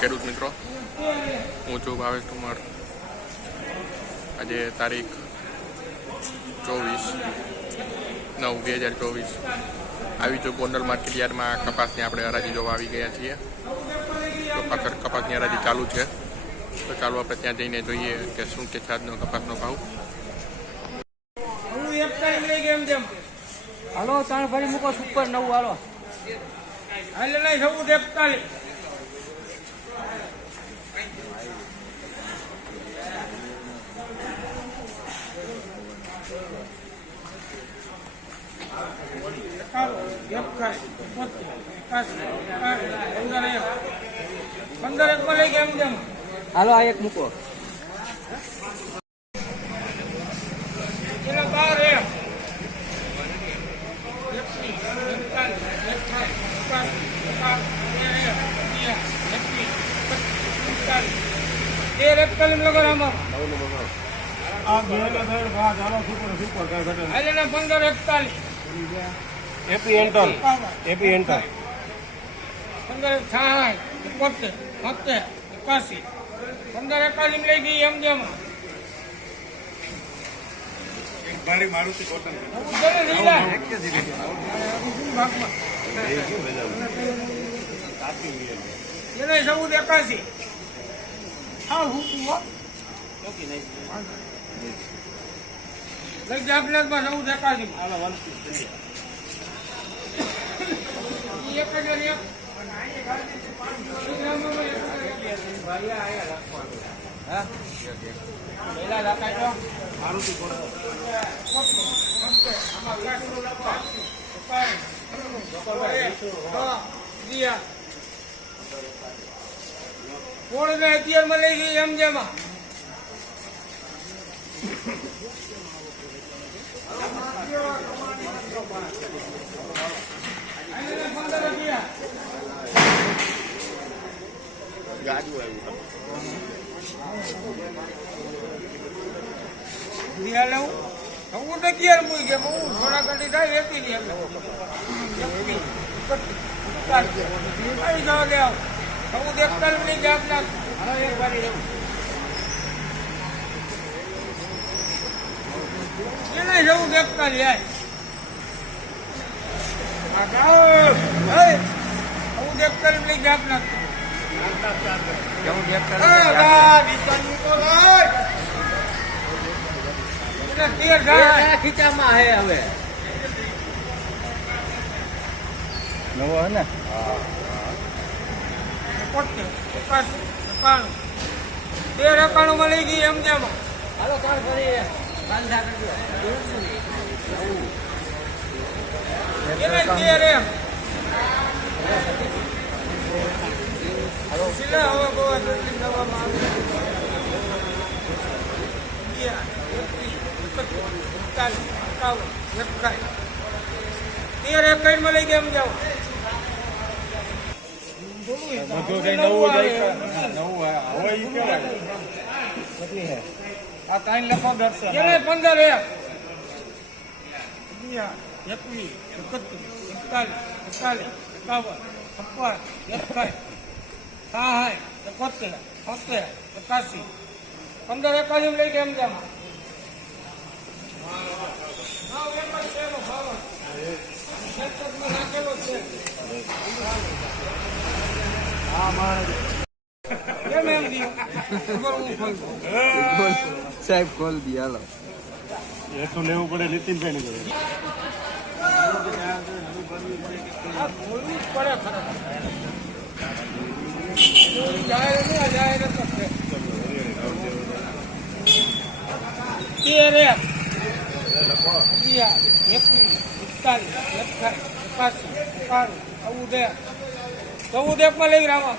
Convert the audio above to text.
ખેડૂત મિત્રો. હું છું ભાવેશ ઠુમર આજે તારીખ ચોવીસ નવ બે હજાર ચોવીસ. આવી છું ગોંડલ માર્કેટ યાર્ડમાં કપાસની આપણે હરાજી જોવા આવી ગયા છીએ. તો પાછળ કપાસની હરાજી ચાલુ છે. તો ચાલો આપણે ત્યાં જઈને જોઈએ કે શું કે છે આજનો કપાસનો ભાવ. હાલો ત્રણ ફરી મૂકો સુપર નવું, હાલો. હાલ નહીં જવું એકતાલીસ. પંદર એક માં લઈ ગયા એમ તેમ હાલો આ એક મૂકો બાર એમ તેર એકતાલીસ લગો આમાં હાલે ને પંદર એકતાલીસ. એપી એન્ટલ એપી એન્ટલ પંદર છાસઠ એકોતેર સત્તર એકાસી પંદર એકાસી લઈ ગઈ એમ જેમ મારી મારુતિ કોટન. એને ચૌદ એકાસી હા હું લઈ જાગનાથમાં ચૌદ એકાસી એક હજાર એક પહેલા લખાજો મારુતિ કોટન કોણ ને અત્યારમાં લઈ ગઈ એમ જેમાં પંદર અગિયાર દિયા આવ્યું હું તો ક્યારે મૂકી ગયા હું થોડા ઘડી થાય એકી નહીં આવી જાવ લે હું દેખતા નહીં જાપ નાખ એને જવું દેખતા લે હું દેખતા નહીં જાપ નાખ દેખતા તેર ખીચામાં હે હવે નવો હે ને પોતે એકાસી એકાણું તેર એકાણું માં લઈ ગઈ એમ જેમ હાલો ત્રણ ફરી બાંધા કરજો એને તેર એમ સિલા હવે ગોવા જલ્દી નવામાં આવે અગિયાર, એકવીસ, એકત્રીસ, એકતાલીસ, એકાવન, એકાઈ. તેર એકાઈ માં લઈ ગયા એમ જાઓ બધું કઈ નવું નવું હવે ઈ કેવાય કેટલી હે આ કાઈ લખો દર્શન. એને પંદર એક. એકવીસ, એકત્રીસ, એકતાલીસ, એકતાલીસ, એકાવન, છપ્પન, એકાઈ, સાઠ, એકોતેર, છોતેર, એકાસી, પંદર એકાસી લઈ કેમ હું ખોલું. સાહેબ કોલ દી હાલો. એટલું લેવું પડે નીતિનભાઈ ને કરે પડે ખરેખર. જાહેર જાહેર જ છે. તેર એક, અગિયાર, એકવીસ, એકતાલીસ, એકતાલીસ, એકાસી, એકાણું, ચૌદ એક. ચૌદ એક માં લઈ રામા